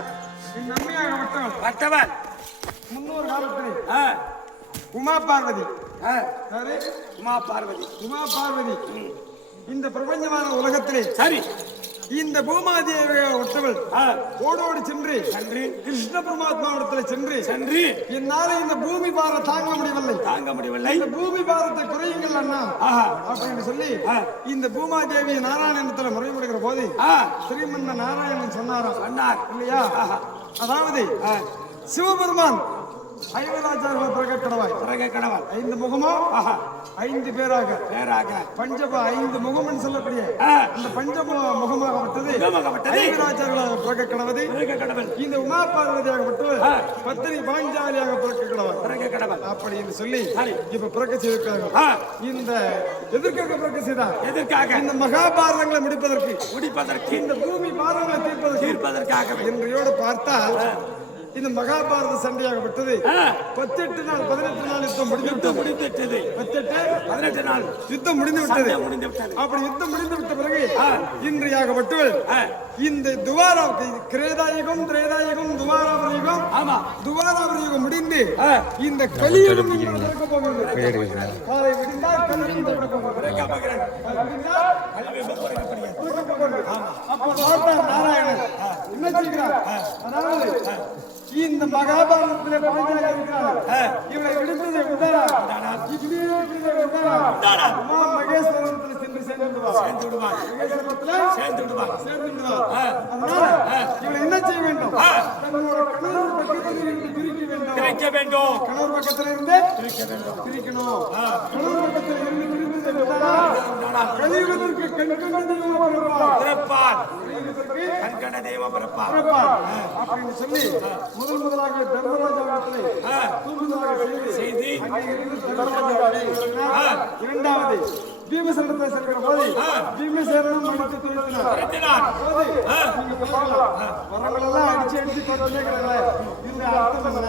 யார்? என் அம்மையாக வட்டவன். வட்டவன். முன்னோர் காலத்திலே ஆ உமா பார்வதி. யாரு? உமா பார்வதி. உமா பார்வதி இந்த பிரபஞ்சமான உலகத்திலே சரி இந்த பூமாதேவியை ஒட்டவள் ஓடோடி சென்று கிருஷ்ண பரமாத்மாவிடத்தில் சென்று என்னால இந்த பூமி பாரம் தாங்க முடியவில்லை இந்த பூமி பாரத்தை குறையுங்கள் அண்ணா அப்படின்னு சொல்லி இந்த பூமாதேவி நாராயணத்துல முறைப்படுகிற போது ஸ்ரீமன்ன நாராயணன் சொன்னார் இல்லையா? அதாவது சிவபெருமான் 50,000 பிறகக்கடவாய் 5 முகமோ 5 பேராக பஞ்சப 5 முகம் என்று சொல்லக்கூடிய அந்த பஞ்சப முகமாகப்பட்டது 50,000 பிறகக்கடவது. இந்த உமா பார்வதியாகப்பட்டு பத்தினி பாஞ்சாலியாக பிறக்கக்கடவாய் அப்படி என்று சொல்லி இப்ப பிறக்க செய்திருக்காங்க. இந்த எதற்காக பிறக்க செய்தார்? இந்த மகாபாரதங்களை முடிப்பதற்கு இந்த பூமி பாரங்களை தீர்ப்பதற்காக என்றையோடு பார்த்தால் இந்த மகாபாரத சண்டையாகப்பட்டது 18 நாள் 18 நாள் யுத்தம் முடிந்துவிட்டது. 18 நாள் யுத்தம் முடிந்துவிட்டது. அப்படி யுத்தம் முடிந்துவிட்ட பிறகு இன்றையாகப்பட்டவள் இந்த கிரேதாயுகம் திரேதாயுகம் துவாராபுரம் முடிந்து இந்த கலியுகம் நடக்க போகிறது. காலை விடிந்தால் கலியுகம் அப்ப பார்த்தார் நாராயணன் என்ன செய்கிறார்? அதாவது இந்த மகாபாரதத்திலே பாஞ்சாலி இருக்கிறார். இவரை விடுத்ததை விட்டாரா? உமா மகேஸ்வரத்தில் சென்று சேர்ந்து விடுவார். அதனால இவரை என்ன செய்ய வேண்டும்? தன்னோட கணவர் பக்கத்தில் இருந்து பிரிக்க வேண்டும். கணவர் பக்கத்தில் இருந்து பிரிக்கணும். கணவர் பக்கத்தில் இருந்து பிரித்ததை விட்டாரா? கலியுகத்திற்கு கண்கண்ட தெய்வம் பிறப்பார் அப்படின்னு சொல்லி முதலாக தர்மராஜாவிடத்திலே செய்தி இரண்டாவது பீமசேனத்தை செல்கிற போது பீமசேனனும் மடித்து துரத்தினார். வரங்களெல்லாம் அடிச்சு துரத்தினாங்களே இந்த அர்த்தம் என்ன?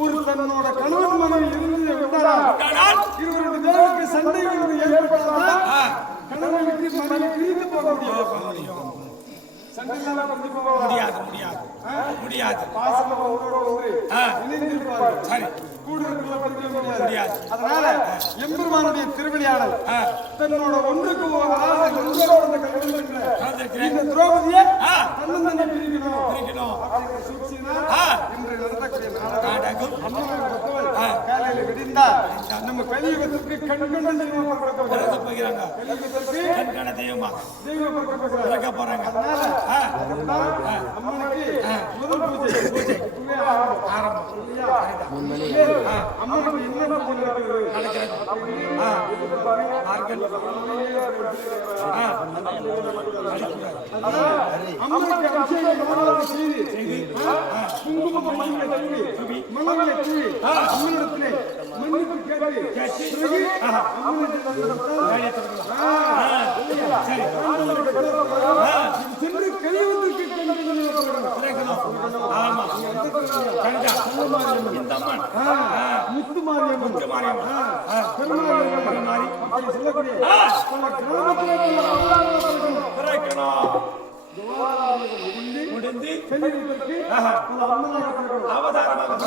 ஒரு தன்னோட கணவன் மனைவி இருந்து விட்டாரால் இவருடைய தேவருக்கு சண்டை ஏற்பட்டால் கணவனுக்கு மனைவி பிரிந்து போக முடியும். முடியாது. அதனால எம்பெருமானுடைய திருவிளையாடல் தன்னோட ஒன்றுக்கு இந்த திரௌபதியை தன்னந்தனை பிரிக்கணும் என்று நடத்தக்கூடிய நாடகம் காலையில் விடிந்தால் நம்ம கலியுகத்திற்கு கண்கண்ட தெய்வமா பிறக்க போறாங்க. அதனால அம்மனுக்கு முதல் பூஜை ஆரம்பம். அம்மனுக்கு என்ன பூஜை நடக்கிறது? அம்மனுக்கு அபிஷேகம் செய்து குங்கும மலர்களை தூவி அம்மனிடத்திலே மன்னிப்பு கேட்டு சென்று கலியுகத்திற்கு முத்துமாரியம்மன் சொல்லக்கூடிய முடிந்து அவதாரமாக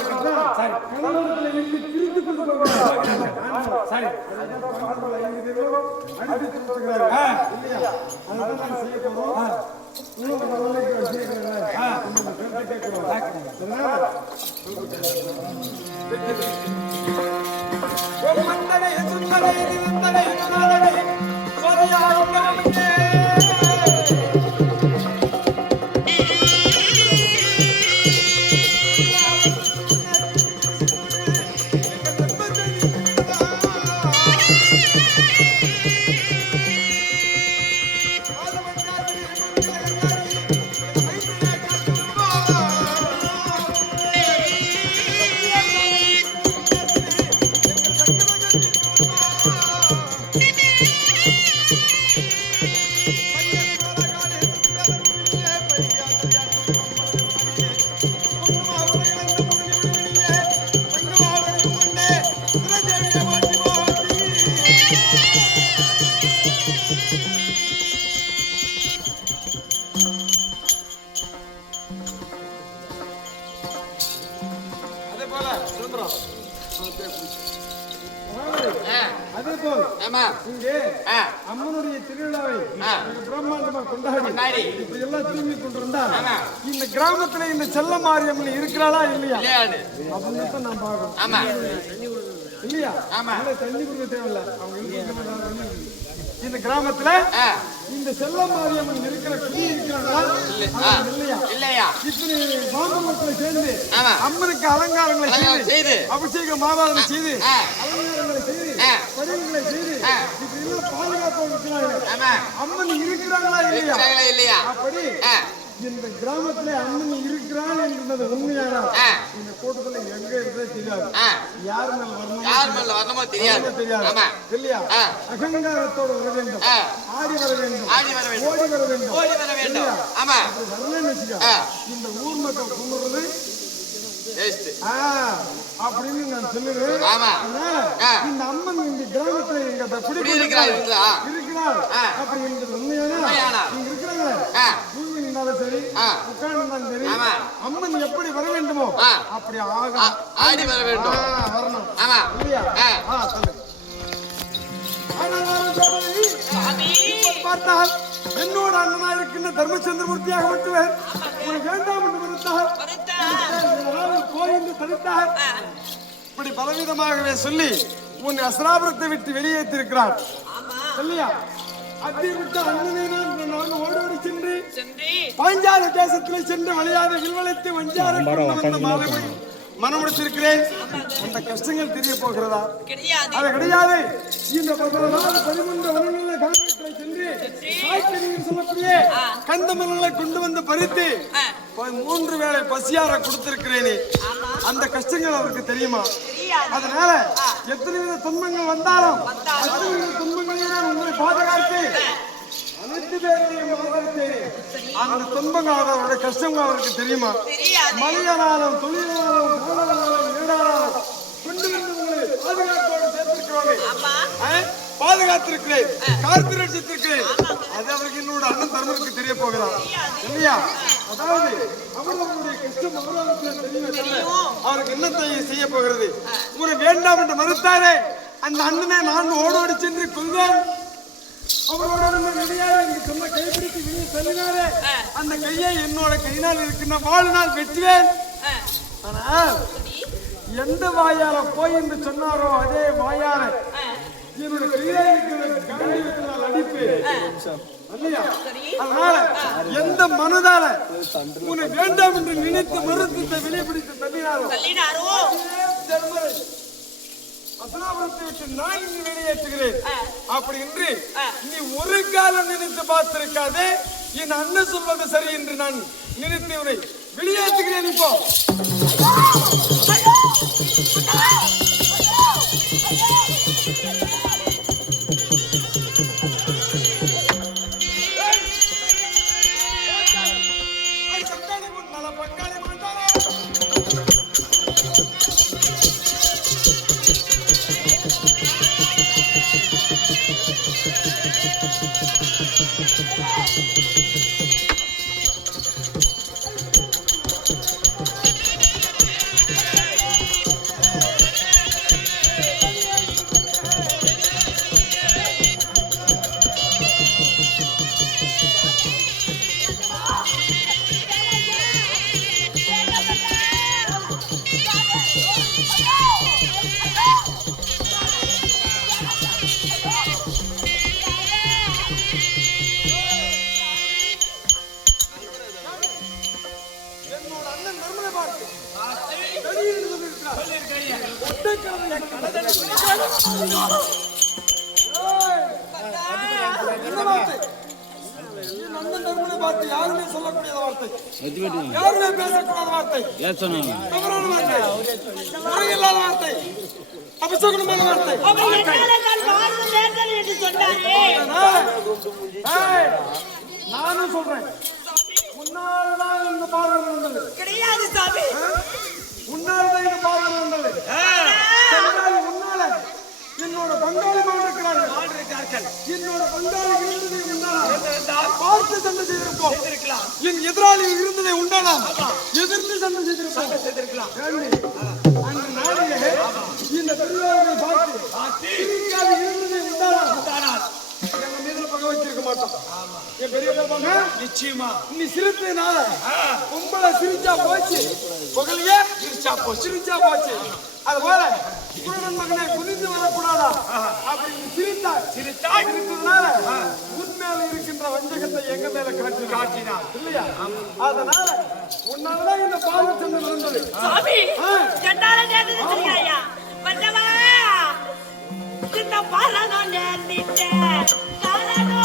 அதே போல் ஆமா இங்கே ஆ அம்மனுடைய திருவிழாவை ஆ. பிரம்மாண்டமா கொண்டாடி இப்படி எல்லாம் தூங்கி கொண்டிருந்தா ஆமா. இந்த கிராமத்துல இந்த செல்ல மாரியம்மன் இருக்கிறாளா இல்லையா விளையாடு அப்படின்னு நான் பாக்கணும் ஆமா இல்லையா ஆமா. இல்ல, தண்ணி குடிக்க தேவையில்ல அவங்க இருக்கிற இந்த கிராமத்துல ஆ இந்த செல்ல மாரியம்மன் இருக்கிற குடி இருக்கிறாங்களா ஆ. இல்லையா இல்லையா இத்தனை பாம்பு மக்களை சேர்ந்து ஆமா. அம்மனுக்கு அலங்காரங்களை அலங்காரம் செய்து. அபிஷேகம் மாதாதனை செய்து ஆ. அலங்காரங்களை செய்து ஆ. பரிவுகளை செய்து ஆ. இப்படி எல்லாம் பாதுகாப்பு இருக்கிறாங்க ஆமா அம்மன் இருக்கிறாங்களா இல்லையா இருக்கிறாங்களா இல்லையா அப்படி ஆ இந்த கிராமத்துல அம்மன் இருக்கிறாள் என்பது உண்மையானா ஆ. இந்த கூட்டத்துல எங்க இருக்கிறதே தெரியாது ஆ யார் மேல வரணும் யார் மேல வரணுமோ தெரியாது தெரியாது ஆமா இல்லையா ஆ. அகங்காரத்தோடு வர வேண்டும் ஆ ஆடி வர வேண்டும் ஆடி வர வேண்டும் ஓடி வர வேண்டும் ஓடி வர வேண்டும் இல்லையா? ஆமா அப்படி வரலன்னு வச்சுக்க ஆ இந்த ஊர் மக்கள் கும்பிடுறது வேஸ்ட் ஆ, அப்படின்னு நான் சொல்லுறேன் ஆமா. அதனால ஆ. இந்த அம்மன் இந்த கிராமத்துல எங்க இப்படி இருக்கிறாங்களா? இருக்கிறார் ஆ. அப்படி என்பது உண்மையானா உண்மையானா? இங்க இருக்கிறாங்களே ஆ பூமி இருந்தாலும் சரி ஆ. உட்கார்ந்தாலும் சரி ஆமா. அம்மன் எப்படி வர வேண்டுமோ ஆ. அப்படி ஆ, ஆகணும் ஆடி வர வேண்டும் வரணும் ஆமா இல்லையா ஆ. சொல்லு ஆனால் ஜோதி, இப்ப பார்த்தால் என்னோட அண்ணனா இருக்கின்ற தர்மச்சந்திரமூர்த்தியாக விட்டுவேன் உனக்கு வேண்டாம் என்று மறுத்தார் கோயில் தடுத்தார் இப்படி பலவிதமாகவே சொல்லி உன் அஸ்ராபுரத்தை விட்டு வெளியேற்றிருக்கிறார் இல்லையா அதை விட்டு அண்ணனை நான் ஓடோடி சென்று பாஞ்சால தேசத்தில் சென்று விளையாத வில்வளைத்து வஞ்சார மனமுடித்திருக்கிறேன் அந்த கஷ்டங்கள் தெரிய போகிறதா அது கிடையாது இந்த 13 வருடங்கள காலகட்டத்தில் சென்று காய்கறிகள் சொல்லக்கூடிய கந்தமரங்களை கொண்டு வந்து பறித்து 3 வேளை பசியார கொடுத்திருக்கிறேனே அந்த கஷ்டங்கள் அவருக்கு தெரியுமா அதனால எத்தனை வித துன்பங்கள் வந்தாலும் அத்தனை வித துன்பங்களையும் நான் உங்களை பாதுகாத்து அனைத்து பேரையும் ஆதரித்தேன் அந்த துன்பங்கள் அவருடைய கஷ்டங்கள் அவருக்கு தெரியுமா மலையானாலும் தொழிலானாலும் காலானாலும் வீடானாலும் கொண்டு வந்து உங்களை பாதுகாப்போடு சேர்த்திருக்கிறோம் பாதுகாத்திருக்கிறேன் காத்து ரட்சித்திருக்கிறேன் அது அவருக்கு என்னோட அண்ணன் தர்மனுக்கு தெரிய போகிறார் இல்லையா அதாவது அவர்களுடைய கஷ்டம் அவர்களுக்கு தெரியும் அவருக்கு என்னத்தை செய்ய போகிறது உங்களை வேண்டாம் என்று மறுத்தாரே அந்த அண்ணனை நான் ஓடோடி சென்று கொள்வேன் அவரோட சொன்ன கைப்பிடித்து வெளியே தள்ளினாரே அந்த கையை என்னோட கையினால் இருக்கின்ற வாழ்நாள் வெட்டுவேன் ஆனால் எந்த வாயால போய் என்று சொன்னாரோ அதே வாயால என்னோட கையில இருக்கிற காண்டியத்தினால் அடிப்பேன் இல்லையா அதனால எந்த மனதால உன்னை வேண்டாம் என்று நினைத்து மறுத்து வெளியே தள்ளினாரோ அசனாபுரத்தை விட்டு நான் இங்கு வெளியேற்றுகிறேன் அப்படி என்று நீ ஒரு காலம் நினைத்து பார்த்திருக்காதே என் அண்ணன் சொல்வது சரி என்று நான் நினைத்து உன்னை வெளியேற்றுகிறேன் இப்போ யாருமே சொல்லக்கூடிய வார்த்தை யாருமே பேசக்கூடாத வார்த்தை தவறான வார்த்தை முறையில்லாத வார்த்தை அபசகுணமான வார்த்தை நானும் சொல்றேன் முன்னால்தான் இந்த பாடல் வந்தது கிடையாது சாமி முன்னால்தான் இந்த பாடல் வந்தது முன்னால என்னோட பங்காளி இருக்கிறார்கள் என்னோட பங்காளி இருந்ததை உண்டானால் பார்த்து சண்டை செய்திருப்போம் என் எதிராளி இருந்ததை உண்டானால் எதிர்த்து சண்டை செய்திருப்போம் அன்று நாளிலே தெரியுமாங்க? நிச்சயமா நீ சிரித்ததுனால பொம்பளை சிரிச்சா போச்சு, புகழையே சிரிச்சா போச்சு. அது போல குருடன் மகனை குனிந்து வரக்கூடாதா அப்படின்னு சிரித்ததுனால உண்மையில இருக்கின்ற வஞ்சகத்தை எங்க மேல காட்டினார் இல்லையா? அதனால உன்னாலதான் இந்த பாவச்சந்தம் இருந்தது. சாமி கண்டால நேர்ந்து தெரியாயா வந்தவா இந்த பாலனோ நேர்ந்திட்ட காலனோ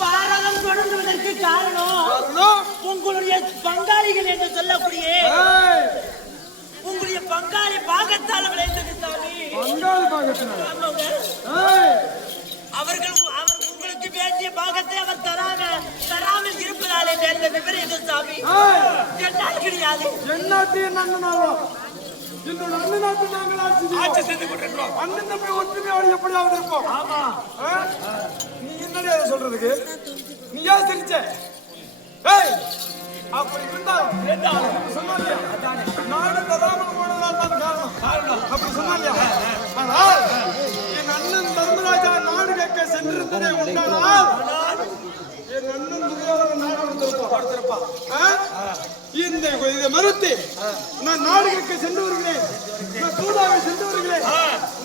பாரதம் தொடங்குவதற்கு காரணம் உங்களுடைய பங்காளிகள் என்று சொல்லக்கூடிய உங்களுடைய பங்காளி பாகத்தால் விளைந்தது சாமி. அவர்கள் உங்களுக்கு வேண்டிய பாகத்தை அவர் தராமல் இருப்பதாலே நேர்ந்த விபரீதம் சாமி. என்னால் கிடையாது. என்னோட அண்ணனாட்டு நாங்கள் ஆட்சி செய்து கொண்டிருக்கிறோம். அண்ணன் தம்பி ஒற்றுமையோடு எப்படியாவது இருப்போம். ஆமா, நீ என்னடி அதை சொல்றதுக்கு? நீ ஏன் சிரிச்ச? அப்படி இருந்தாலும் சொன்னாலியா நாடு தராமல் போனதால் தான் காரணம். அப்படி சொன்னாலியா? ஆனால் என் அண்ணன் தர்மராஜா நாடு கேட்க சென்றிருந்ததே உண்டானால் என் அண்ணன் துரியோதனன் நாடு கொடுத்திருப்பான். இந்த இதை மறுத்து நான் நாடு கேட்க சென்று வருகிறேன், நான் சூடாக சென்று வருகிறேன்,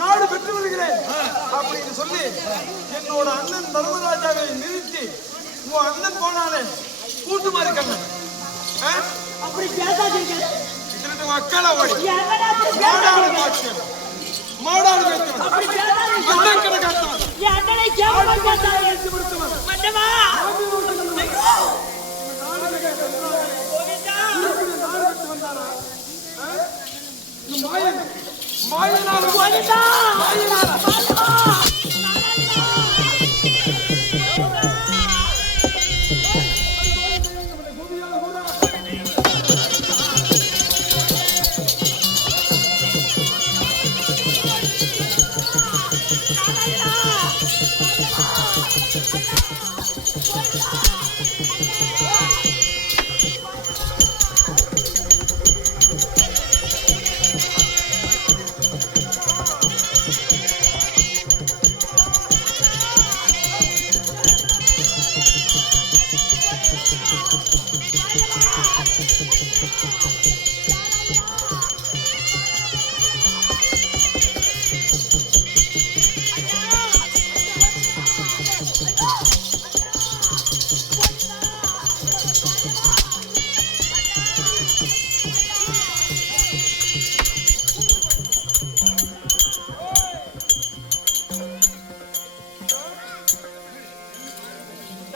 நாடு பெற்று வருகிறேன் அப்படின்னு சொல்லி என்னோட அண்ணன் தர்மராஜாவை நிறுத்தி உன் அண்ணன் போனாலே கூட்டு மாதிரி கண்ணன் அப்படி பேசாதீங்க. மக்களை ஓடி மாடாடு பாக்கியம் மாடாடு பேசுவன் மண்டக்கடை காட்டுவன் என் அண்ணனை கேவலம் பேசாதீங்க. மண்டமா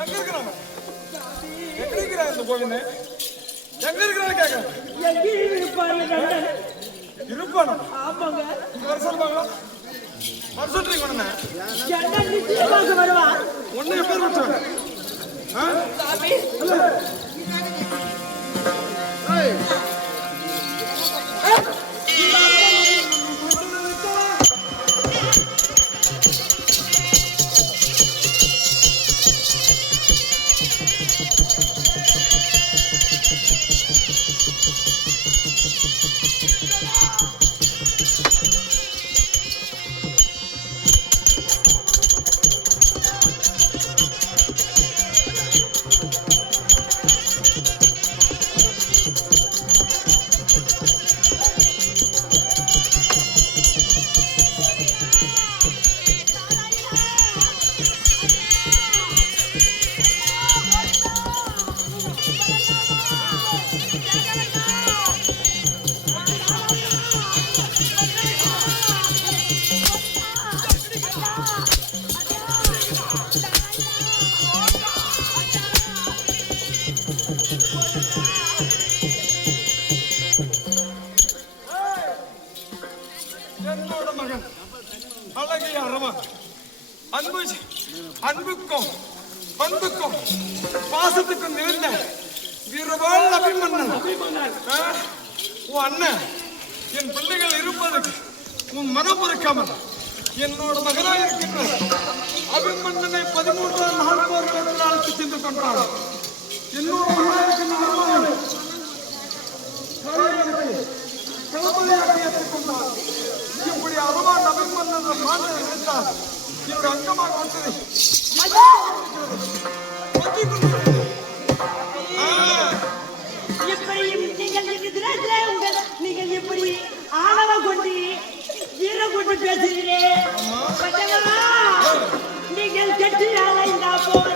எங்க இருக்கிறாங்க? எங்க இருக்கிறாங்க இந்த கோவிந்த? எங்க இருக்கிறான்னு கேட்கிறேன். எங்கேயும் இருப்பாரு நண்பன். இருப்பானா? ஆமாங்க. இங்க வர சொல்லுவாங்களா? வர சொல்றீங்க உடனே. அண்ணன் நிச்சயமாக வருவான். உன்னை பேர் வச்சாங்க. சாமி என்னோட மகன் அழகிய அரவன் அன்புக்கும் பண்புக்கும் பாசத்துக்கும் நிறைந்த வீரவாள் அபிமன்னன். உன் அண்ணன் என் பிள்ளைகள் இருப்பதற்கு உன் மனம் பொறுக்காமல் என்னோட மகனாக இருக்கின்ற அபிமன்னனை 13ஆம் நாள் போர் அழைத்து சென்று கொண்டான். என்னோட மகனாக இருக்கின்ற அரவனை களபதியாக ஏற்றுக்கொண்டார். இப்படி அரவான் அபிமன்னன் மாற்ற நினைத்தார். இவர் அங்கமாக வந்ததை நீங்கள் எப்படி ஆணவம் கொண்டு வீரம் கொண்டு பேசுகிறீர்கள்? நீங்கள் கெட்டு அலைந்தா போது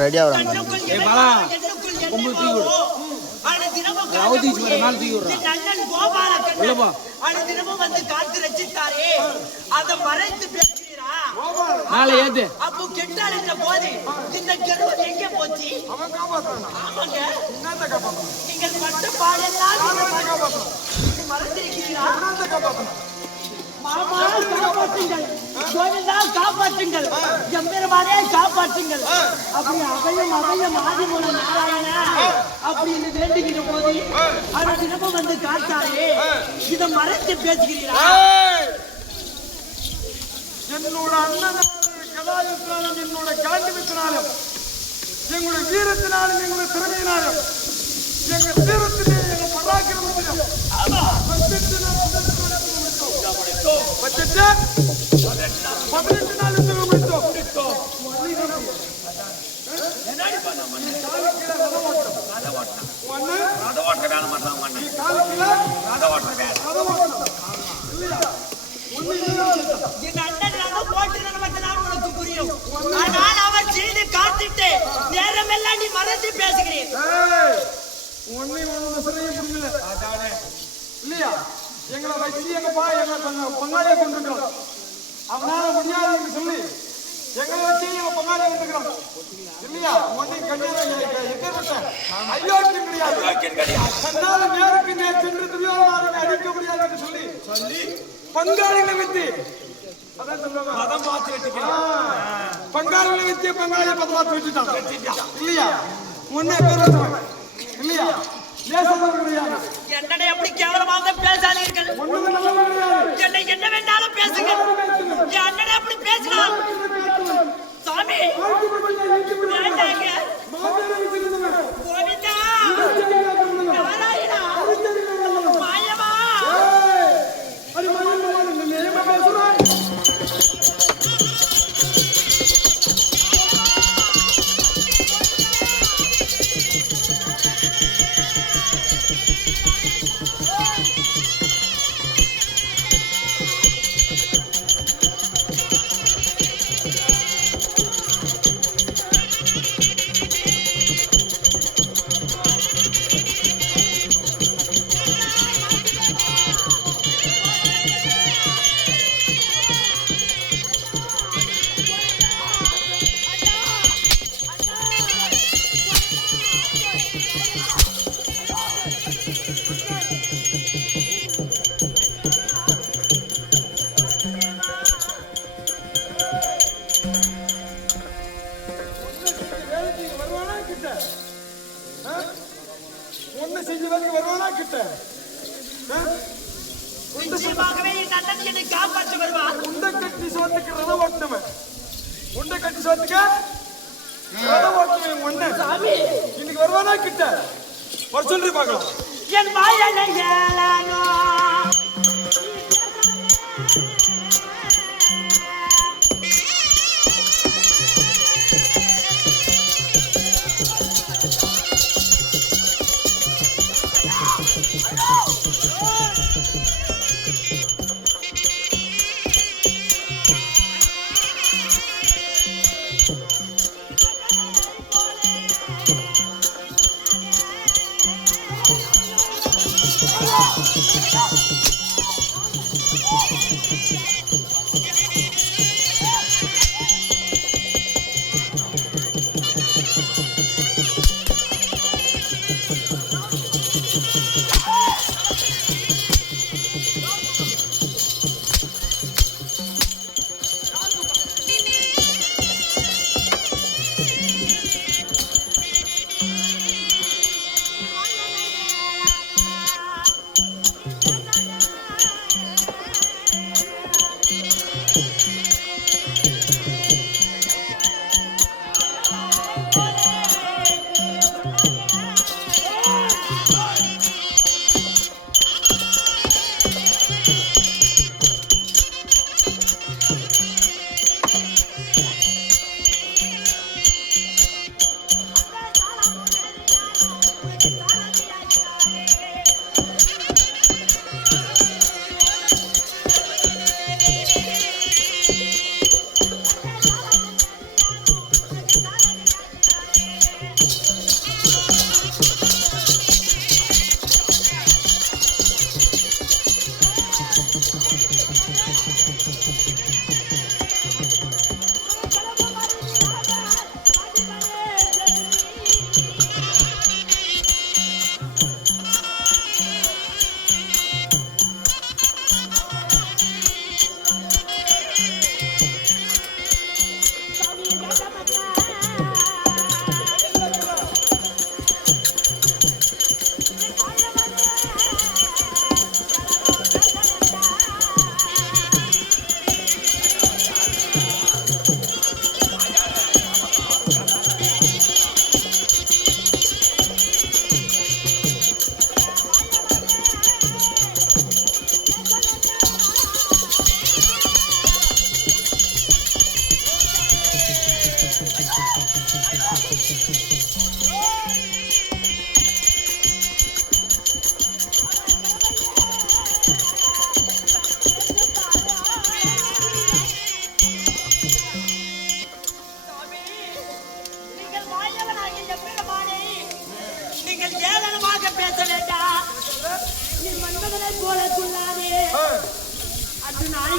ரெடியா வராங்க. நாளை ஏது அப்போ கெட்டாளின்ற போது இந்த கருவம் எங்கே போச்சு? அவன் காப்பாற்றான். ஆமாங்க, என்னத்தை காப்பாற்றான்? நீங்கள் பட்ட பாடெல்லாம் காப்பாற்றான். மறந்திருக்கிறீரா? காப்பாற்றான். மாமா காப்பாற்றுங்கள் கோவிந்தா காப்பாற்றுங்கள் எம்பெருமானே காப்பாற்றுங்கள் அப்படி அவையும் அவையும் ஆதிமூல நாராயண அப்படின்னு வேண்டுகிற போது அவன் தினமும் வந்து காட்டாரே இதை மறைத்து பேசுகிறீரா? என்னோட அண்ணனாலும் கலாயத்தினாலும் என்னோட காண்டிபத்தினாலும் எங்களுடைய வீரத்தினாலும் எங்களுடைய திறமையினாலும் எங்க வீரத்திலே எங்க பராக்கிரமத்திலும் 18 நாள் முடித்தோம். என் அண்ணன் போட்டு உனக்கு புரியும். ஆனால் அவர் செய்து காத்திட்டு நேரமெல்லாம் நீ மறந்து பேசுகிறேன். இல்லையா எங்களை வச்சு எங்க பங்காளியை கொண்டிருக்கிறோம். அவனால முடியாது என்று சொல்லி எங்களை வச்சு எங்க பங்காளியை கொண்டிருக்கிறோம். இல்லையா ஒன்னை கண்டிப்பட்ட ஐயோக்கியம் கிடையாது. தன்னால நேருக்கு நேர் சென்று துரியோதனனை அடிக்க முடியாது என்று சொல்லி பங்காளிகளை வைத்து பங்காளிகளை வைத்து பங்காளியை பதமாத்து வச்சுட்டான். இல்லையா ஒன்னே பேர் இல்லையா என்னை எப்படி கேவலமாக பேசாதீர்கள். என்னை என்ன வேண்டாலும் பேசுங்கள். என் அண்ணனை எப்படி பேசலாம் சாமி? வேண்டாங்க கோவிந்தா நாராயணா மாயமா நிச்சயமாகவே என் அண்ணன் என்னை காப்பாற்ற வருவார். உண்டை கட்டி சோத்துக்கு ரத ஓட்டவன் உண்டை கட்டி சோத்துக்கு ரத ஓட்டவன் ஒண்ணு சாமி இன்னைக்கு வருவானா கிட்ட வர சொல்லி பார்க்கலாம். என் வாயனை ஏலானோ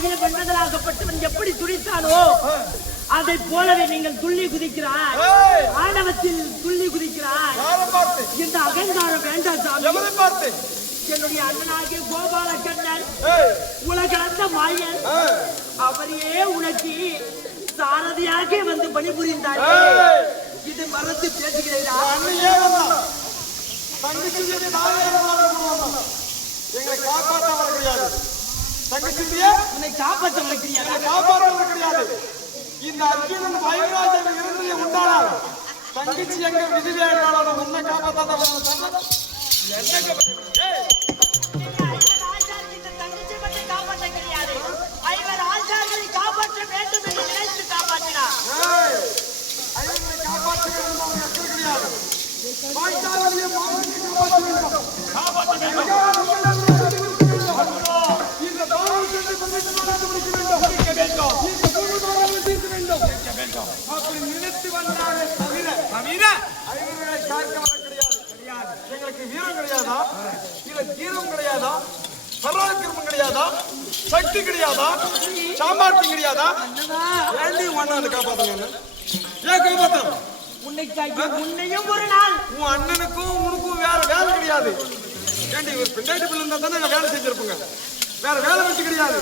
வாழ்க்கையில பெண்களாகப்பட்டவன் எப்படி துடித்தானோ அதை போலவே நீங்கள் துள்ளி குதிக்கிறார். ஆணவத்தில் துள்ளி குதிக்கிறார். இந்த அகங்காரம் வேண்டாம் சாமி. என்னுடைய அண்ணனாகிய கோபால கண்ணன் உலகளந்த மாயன் அவரையே உனக்கு சாரதியாக வந்து பணிபுரிந்தார். இது மறந்து பேசுகிறீர்களா? எங்களை காப்பாற்ற வர கிடையாது. தங்கச்சியே உன்னை காப்பாற்ற வைக்கிறியா? காப்பாற்ற வர கிடையாது. இந்த அர்ஜுனன் பயராஜன் இருந்து உண்டானார். தங்கச்சி எங்க விதிவேண்டாலும் உன்னை காப்பாற்றாத தங்கச்சி மட்டும் காப்பாற்ற கிடையாது. ஐவர் ஆச்சாரியரை காப்பாற்ற வேண்டும் என்று நினைத்து காப்பாற்றினார். ஐவரை காப்பாற்ற வேண்டும் அவங்க அக்கறை கிடையாது. வாய்த்தாரியை காப்பாற்ற வேண்டும். இந்த தாரம் சென்று முடிக்க வேண்டும். அப்படி நினைத்து வந்தாலே தவிர ஐவர்களை காக்க வர கிடையாது. எங்களுக்கு வீரம் கிடையாதா? இல்ல தீரம் கிடையாதா? பராக்கிரமம் கிடையாதா? சக்தி கிடையாதா? சாமர்த்தியம் கிடையாதா? ஏண்டி ஒண்ணாந்து காப்பாத்துங்க? ஏன் காப்பாத்தணும்? உன்னையும் ஒரு நாள் உன் அண்ணனுக்கும் உனக்கும் வேற வேலை கிடையாது. ஏண்டி ஒரு பின்னாடி பிள்ளை இருந்தா தானே வேலை செஞ்சிருப்போங்க. வேற வேலை வச்சு கிடையாது.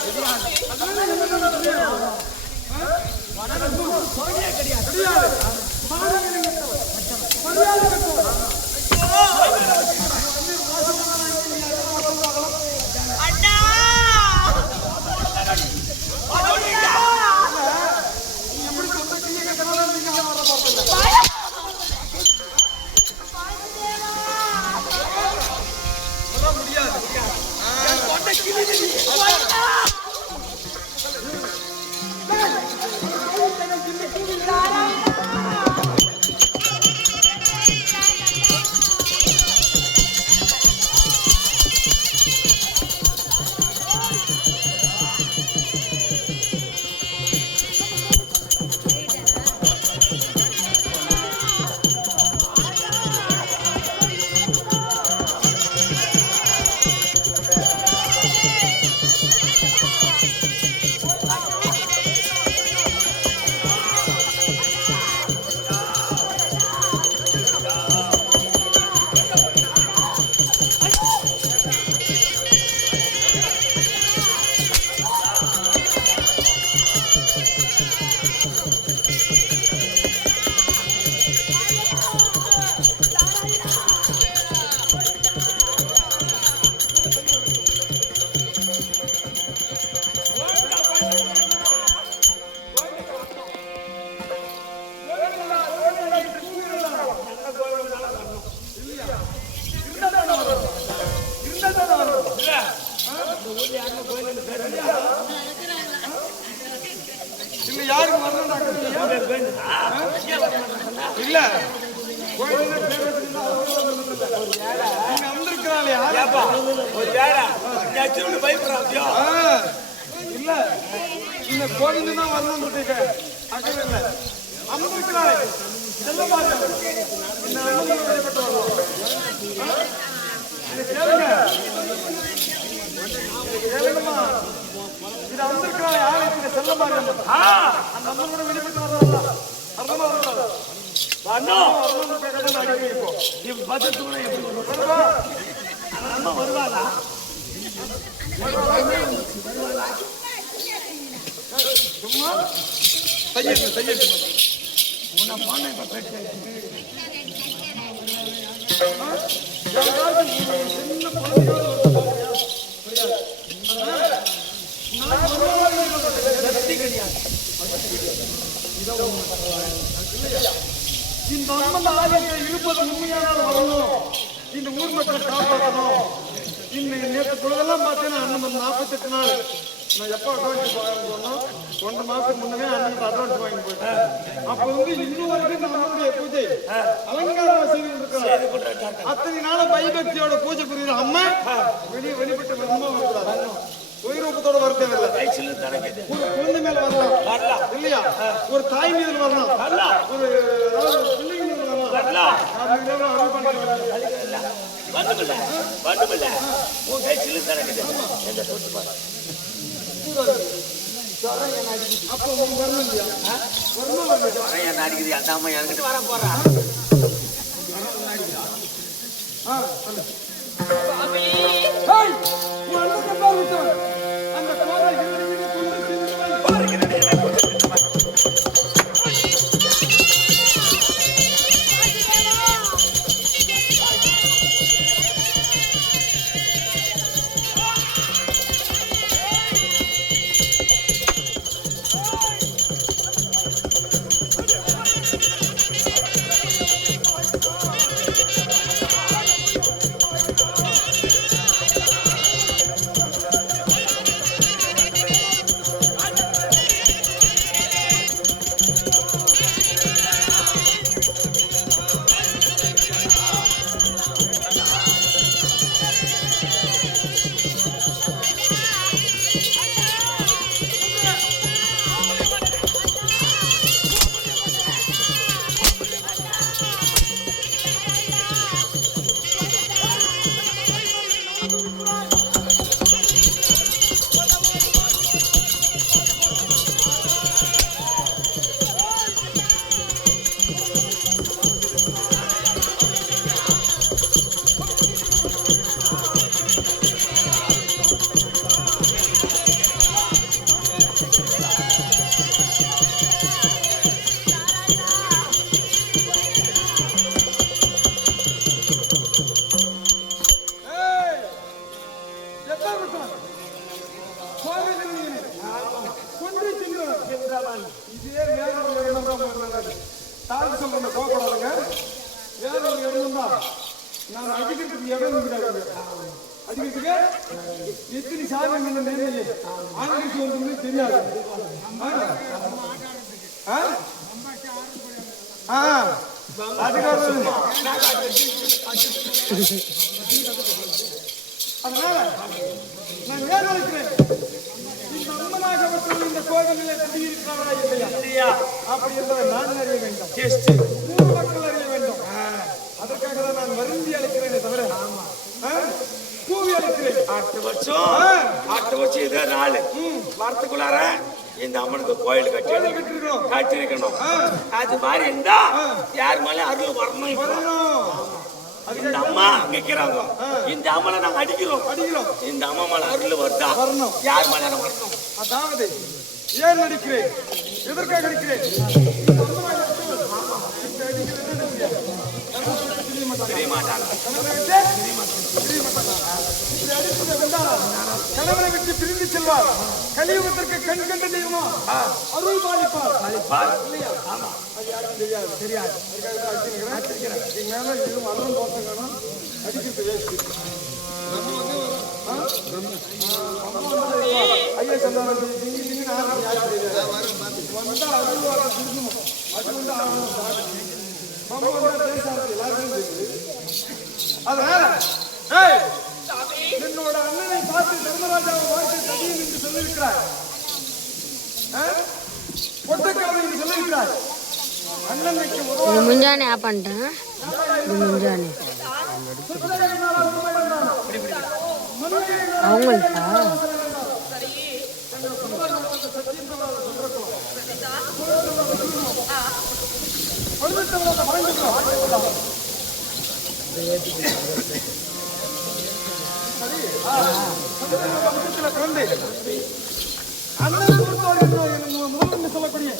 இல்ல யாருக்கு வரணும்? இல்ல வந்திருக்கிறாளே இல்ல இந்த கோவிந்து தான் வரணும் அக்கறை இல்ல அமர்ந்திருக்கிறாளே செல்ல மாட்டேன் இந்த அம்மன் வழிபட்டு வரணும். கேளுங்கம்மா இது வந்திருக்கிறாளே ஆலயத்துல செல்ல மாட்டேன் அந்த அம்மனோட வழிபட்டு வரலாம். அர்த்தமா வரக்கூடாது. வருவாளா? சும்மா செய்யட்டு இந்த அம்மன் ஆலயத்தில் இருப்பது உண்மையான வரணும். இந்த ஊர் மக்களை காப்பாற்றணும். இந்த நேற்று பொழுதெல்லாம் பார்த்தீங்கன்னா அண்ணன் 48 நாள் நான் எப்போ அட்வான்ஸ் வாங்க போனோம் 1 மாசத்துக்கு முன்னே அண்ணனுக்கு அட்வான்ஸ் வாங்கி போயிட்டேன். அப்போ இன்னும் வரைக்கும் இந்த அம்மனுடைய பூஜை அலங்காரம் செய்து இருக்கிறார். அத்தனை நாள பயபக்தியோட பூஜை புரியுற அம்மா வெளியே வெளிப்பட்டு வரணுமா வரக்கூடாது. உயிரூபத்தோட வர தேவையில்லை. ஒரு குழந்தை மேல வரலாம் இல்லையா? ஒரு தாய் மீது வரலாம். ஒரு பிள்ளைங்க மீது வரலாம். உன் கை சில்லு தரக்குது. அப்போ உங்களுக்கு வரணும் இல்லையா? வரணும் வரணும். என்ன அடிக்குது அந்த அம்மா என்கிட்ட வர போறா சொல்லு. ஹேய், உன் அண்ணன் பாருங்க. அந்த கோதை இருந்து கொண்டு இதே வேற ஒரு இடம் தான். தாழ்வு சொல்றேன், கோபப்படாதுங்க. வேற ஒரு இடம் தான். நான் அடிக்கிறதுக்கு இடம் இருக்கிறாங்க. அடிக்கிறதுக்கு எத்தனை சாமி நேர்மையே ஆங்கிலிஷ் வந்து தெரியாது. அதனால நான் ஏன் நினைக்கிறேன், இந்த அம்மனாகப்பட்டவர்கள் இந்த கோவிலில் குடியிருக்கிறார்களா இல்லையா அப்படி என்பதை நான் அறிய வேண்டும், ஊர் மக்கள் அறிய வேண்டும். அதற்காக தான் நான் வருந்தி அழைக்கிறேனே தவிர கூவி அழைக்கிறேன். அடுத்த வருஷம் இதே நாள் வாரத்துக்குள்ளார இந்த அம்மனுக்கு கோயில் கட்டிருக்கணும். அது மாதிரி இருந்தா யார் மேல அருள் வரணும். இந்த அம்மா நிக்கிறாங்க, இந்த அம்மனை நாங்க அடிக்கிறோம். இந்த அம்மா மேல அருள் வருதா வரணும். யார் மேல வரணும்? அதாவது ஏன் நடிக்கிறேன், எதற்காக நடிக்கிறேன்? கணவனை விட்டு பிரிந்து செல்வார். கலியுகத்திற்கு கண் கண்டு தெய்வமா அருள் பாலிப்பார். தெரியாது. ஐயா சொன்னாங்க அதனால என்னோட அண்ணனை பார்த்து தர்மராஜாவை வாழ்க்கை சதியும் என்று சொல்லியிருக்கிறார். பொட்டக்காவை என்று சொல்லியிருக்கிறார். அண்ணனுக்கு இது முஞ்சானே ஆப் பண்ணிட்டேன். இது முஞ்சானே அவங்களுக்கா அண்ணன் முதல் சொல்லக்கூடிய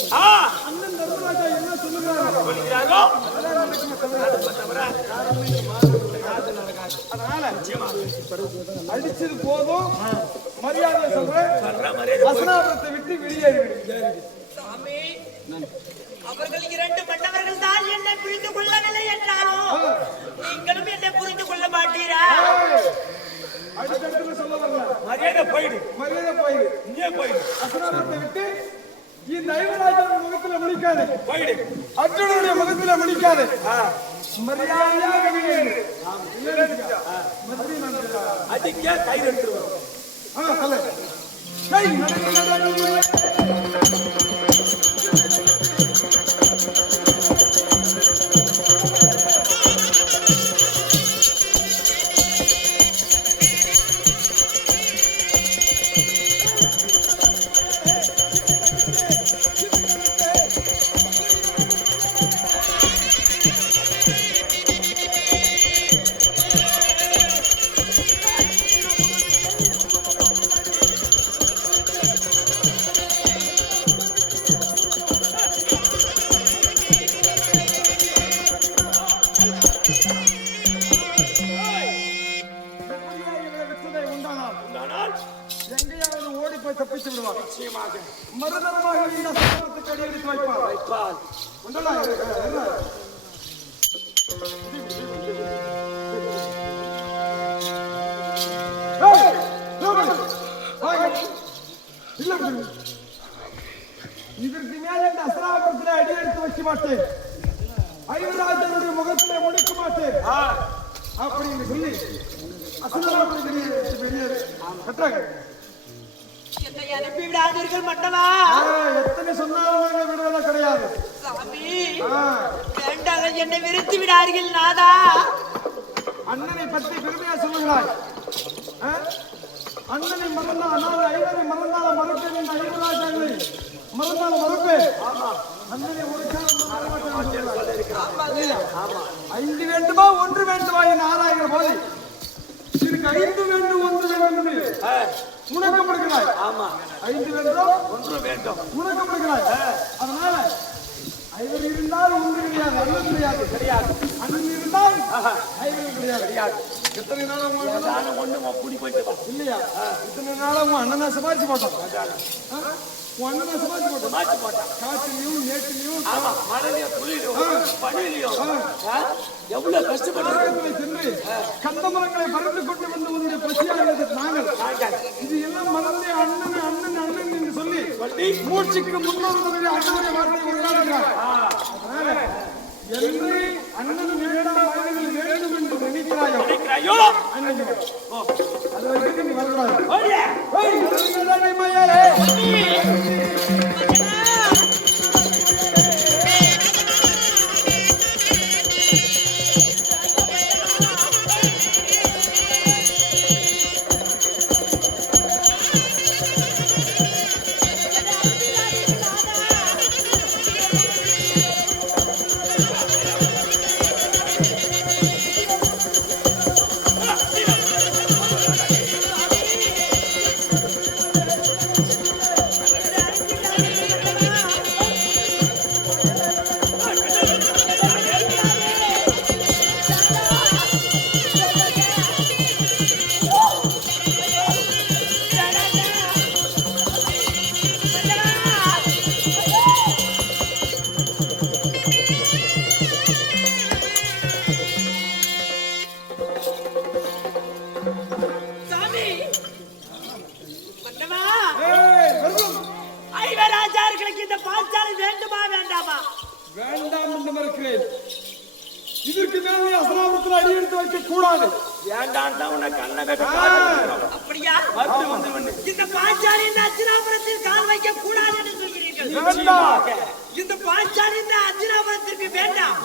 அண்ணன் தர்மராஜா என்ன சொல்லுகிறாரோ அதனால அடிச்சது போதும், மரியாதை சொல்றேன். அசனாபுரத்தை விட்டு வெளியேறிவிடு. அவர்கள் இரண்டு மன்னவர்கள் தான் என்னை புரிந்து கொள்ளவில்லை என்றாலும் நீங்களும் என்னை புரிந்து கொள்ள மாட்டீரா? அடுத்தடுத்து சொல்ல வரல. மரியாதை போயிடு. இங்கே போயிடு. அசனாபுரத்தை விட்டு இந்த ஐவராஜன் முகத்துல முடிக்காது. போயிடு. அர்ஜுனனுடைய முகத்துல முடிக்காது. மரியாதையாக வெளியேறு. அடிக்க கயிறு எடுத்துருவோம். கை நடக்க எங்கேயாவது ஓடி போய் தப்பிச்சு விடுவார். மறுதரமாக இந்த சமூகத்துக்கு அடியெடுத்து வைப்பார். உண்டல்லா, என்ன? ஏய், இல்ல, இதற்கு மேல இந்த அஸ்ராபுரத்தில் அடியெடுத்து வைக்க மாட்டேன். ஐவராஜனுடைய முகத்திலே முடிக்க மாட்டேன் அப்படின்னு சொல்லி அஸ்ராபுரத்தில் வெளியே கட்டுறாங்க. என்னை அனுப்பி விடாதீர்கள் மன்னவா. எத்தனை சொன்னாலும் விடுவதா கிடையாது. சாமி வேண்டாங்க, என்னை விருத்தி விடாதீர்கள் நாதா. அண்ணனை பற்றி பெருமையா சொல்லுகிறாய். அண்ணனை மறந்தால், அதாவது ஐவரை மறந்தால் மறப்பேன் என்ற ஐவராஜாங்களை மறந்தால் மறப்பேன். அண்ணனை ஒரு ஐந்து வேண்டுமா ஒன்று வேண்டுமா என ஆராய்கிற போது இதற்கு ஐந்து வேண்டும் ஒன்று வேண்டும் முழக்கப்படுகிறாய். ஆமா, 5 வேண்டும் 1 வேண்டும் முழக்கப்படுகிறாய். அதனால ஐவர் இருந்தால் ஒன்று கிடையாது, அண்ணன் கிடையாது. அண்ணன் இருந்தால் ஐவர் கிடையாது. எத்தனை நாள் ஒண்ணு போயிட்டு இல்லையா? இத்தனை நாளா உன் அண்ணனை சமாளிச்சு போட்டோம். உன் அண்ணனை சமாளிச்சு போட்டான். காற்றிலையும் நேற்றிலையும் மழையிலையும் குளிரையும் பனியிலையும் எவ்வளவு கஷ்டப்பட்டு சென்று கந்த மரங்களை பறந்து கொண்டு வந்து உன்னுடைய பசியாக நாங்கள் இது எல்லாம் மறந்து அண்ணன் அண்ணன் அண்ணன் என்று சொல்லி மூச்சுக்கு முன்னோரு அண்ணனுடைய வார்த்தை உண்டாடுகிறார். அதனால என்று அண்ணன் வேண்டாம் வேண்டும் என்று நினைக்கிறாயோ அண்ணன் அது வரைக்கும் நீ வரக்கூடாது. ஐவராஜார்களுக்கு இந்த பாஞ்சாலி வேண்டுமா வேண்டாமா? வேண்டாம் என்று மறுக்கிறேன். இதற்கு மேலே அஸ்ராபுரத்தில் அடி எடுத்து வைக்க கூடாது. வேண்டாம் உனக்கு அண்ணன் கேட்ட அப்படியா? இந்த பாஞ்சாலி இந்த அர்ஜுனாபுரத்தில் கால் வைக்க கூடாது என்று சொல்கிறீர்கள். இந்த பாஞ்சாலி இந்த அர்ஜுனாபுரத்திற்கு வேண்டாம்.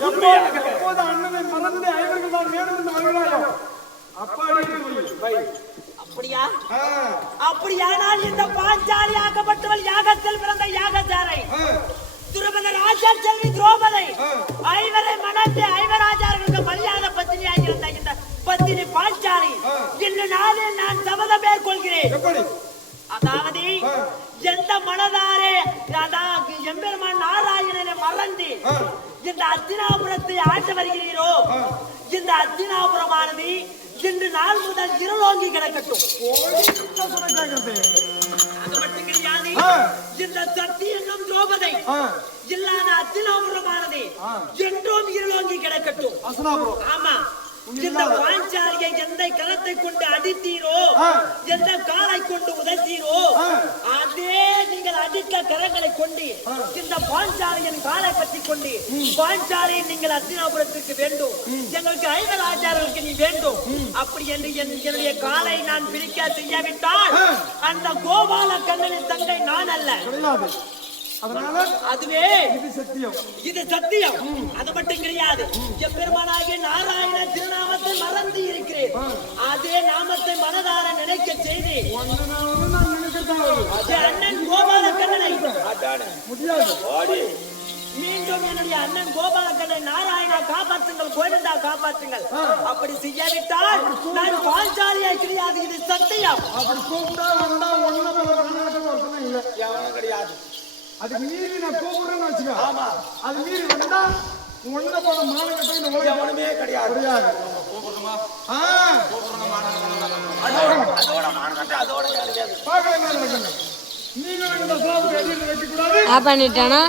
எப்போது அண்ணனை மறந்து ஐவர்கள் தான் வேணும் என்று வருகிறாயோ அப்படியா? அப்படியானால் இந்த பாஞ்சாலி ஆக்கப்பட்டவள் யாகத்தில் பிறந்த யாகசாரை துருபத ராஜா செல்வி திரௌபதி ஐவரை மணந்து ஐவராஜார்களுக்கு மரியாதை பத்தினியாக இருந்த இந்த பத்தினி பாஞ்சாலி இன்று நாளில் நான் சபதம் மேற்கொள்கிறேன். அதாவது எந்த மனதாரே எம்பெருமான் நாராயணனை மறந்து இந்த அத்தினாபுரத்தை ஆண்டு வருகிறீரோ இந்த அத்தினாபுரமானது இன்று நாள் முதல் இருளோங்கி கிடக்கட்டும். அது மட்டும் கிடையாது, இந்த சக்தி என்னும் திரௌபதி இல்லாத அத்தினாபுரமானது என்றும் இருளோங்கி கிடக்கட்டும். ஆமா, இந்த பாஞ்சாலியை எந்த கரத்தை கொண்டு அடித்தீரோ எந்த காலை கொண்டு உதைத்தீரோ அதே நீங்கள் அடிக்க கரங்களை கொண்டு இந்த பாஞ்சாலியின் காலை பற்றி கொண்டு பாஞ்சாலியை நீங்கள் அத்தினாபுரத்திற்கு வேண்டும், எங்களுக்கு ஐவராஜார்களுக்கு நீ வேண்டும் அப்படி என்று என்னுடைய காலை நான் பிரிக்க செய்யாவிட்டால் அந்த கோபால கண்ணனின் தங்கை நான் அல்ல. அதுவே இது சத்தியம். அது மட்டும் கிடையாது, எம்பெருமானாகிய நாராயண திருநாமத்தை மறந்து இருக்கிறேன். அதே நாமத்தை மனதார நினைக்க செய்து அண்ணன் கோபால கண்ணனை முடியாது. ஓடி மீண்டும் என்னுடைய அண்ணன் கோபாலக்கண்ணை நாராயணா காப்பாற்றுங்கள், கோவிந்தா காப்பாற்றுங்கள். அப்படி செய்யாவிட்டால் நான் பாஞ்சாலியை கிடையாது, இது சத்தியம். அப்படி கூப்பிட்டா வந்தா ஒண்ணும் இல்லை, எவனும் கிடையாது. அதுக்கு மீறி நான் கூப்பிடுறேன்னு வச்சுக்கோ. ஆமா, அது மீறி வந்தா ஒண்ணு போன மாநகரத்தை இந்த உலகம் எவனுமே கிடையாது. கிடையாது. அதோட மாநகரத்தை அதோட கிடையாது. பார்க்கலாம் என்ன நடக்குது. நீங்களும் இந்த சாப்பிட்டு எதிர்த்து வைக்க கூடாது. ஆஃப் பண்ணிட்டானா?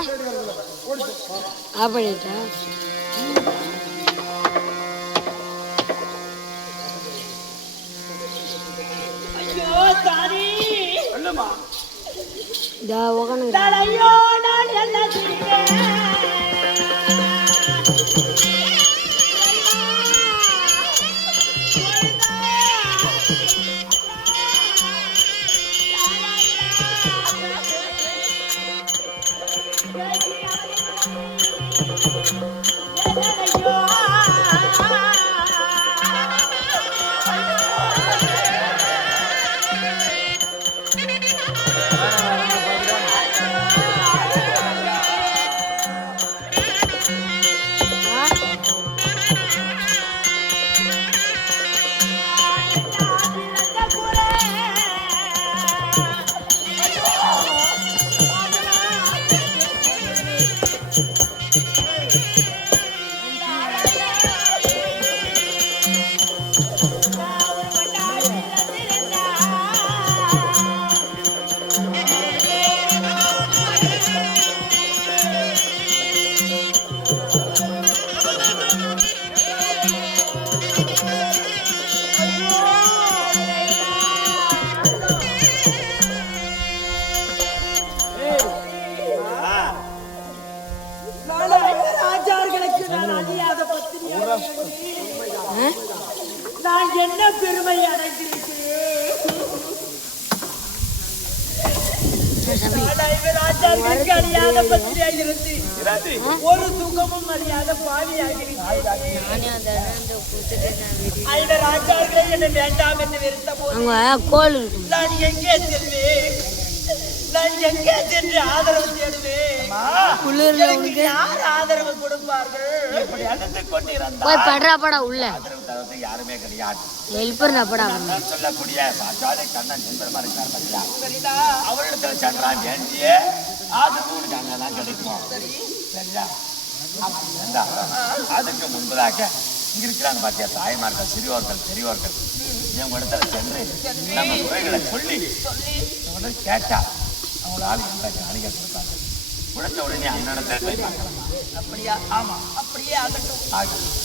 ஆஃப் பண்ணிட்டா? ஐயோ சாரி, சொல்லுமா. இதா உக்காந்து ஐயோ நான் என்ன செய்வேன்? நான் என்ன பெருமை அடைந்திருக்கிறேன். அறியாத பத்திரியாக இருந்து ஒரு சுகமும் அறியாத பாவியாக ஐவர் ஆச்சார்களை என்ன வேண்டாம் என்று வெறுத்த போது கோல் நான் எங்கே செல்வேன்? நான் எங்கே சென்று ஆதரவு தேடுவேன்? எனக்கு யார் ஆதரவு கொடுப்பார்கள்? இப்படி அழுது கொண்டிருந்தா போய் படுறா படா உள்ள ஆதரவு தரது யாருமே கிடையாது. எழுப்புறா படா. நான் சொல்லக்கூடிய பாஞ்சாலி கண்ணன் என்பதமா இருக்கார் பத்தியா, அவரிடத்துல சென்றா வேண்டிய ஆதரவு உனக்கு அங்கதான் கிடைக்கும். சரியா? ஏண்டா, அதுக்கு முன்பதாக இங்க இருக்கிறாங்க பாத்தியா, தாய்மார்கள், சிறியோர்கள், பெரியோர்கள், இவங்க இடத்துல சென்று நம்ம குறைகளை சொல்லி கேட்டா அவங்களால எந்த காணிகள் கொடுத்தாங்க. கொடுத்த உடனே அண்ணனத்தை போய் பார்க்கலாம். அப்படியா? ஆமா, அப்படியே ஆகட்டும். ஆகட்டும்.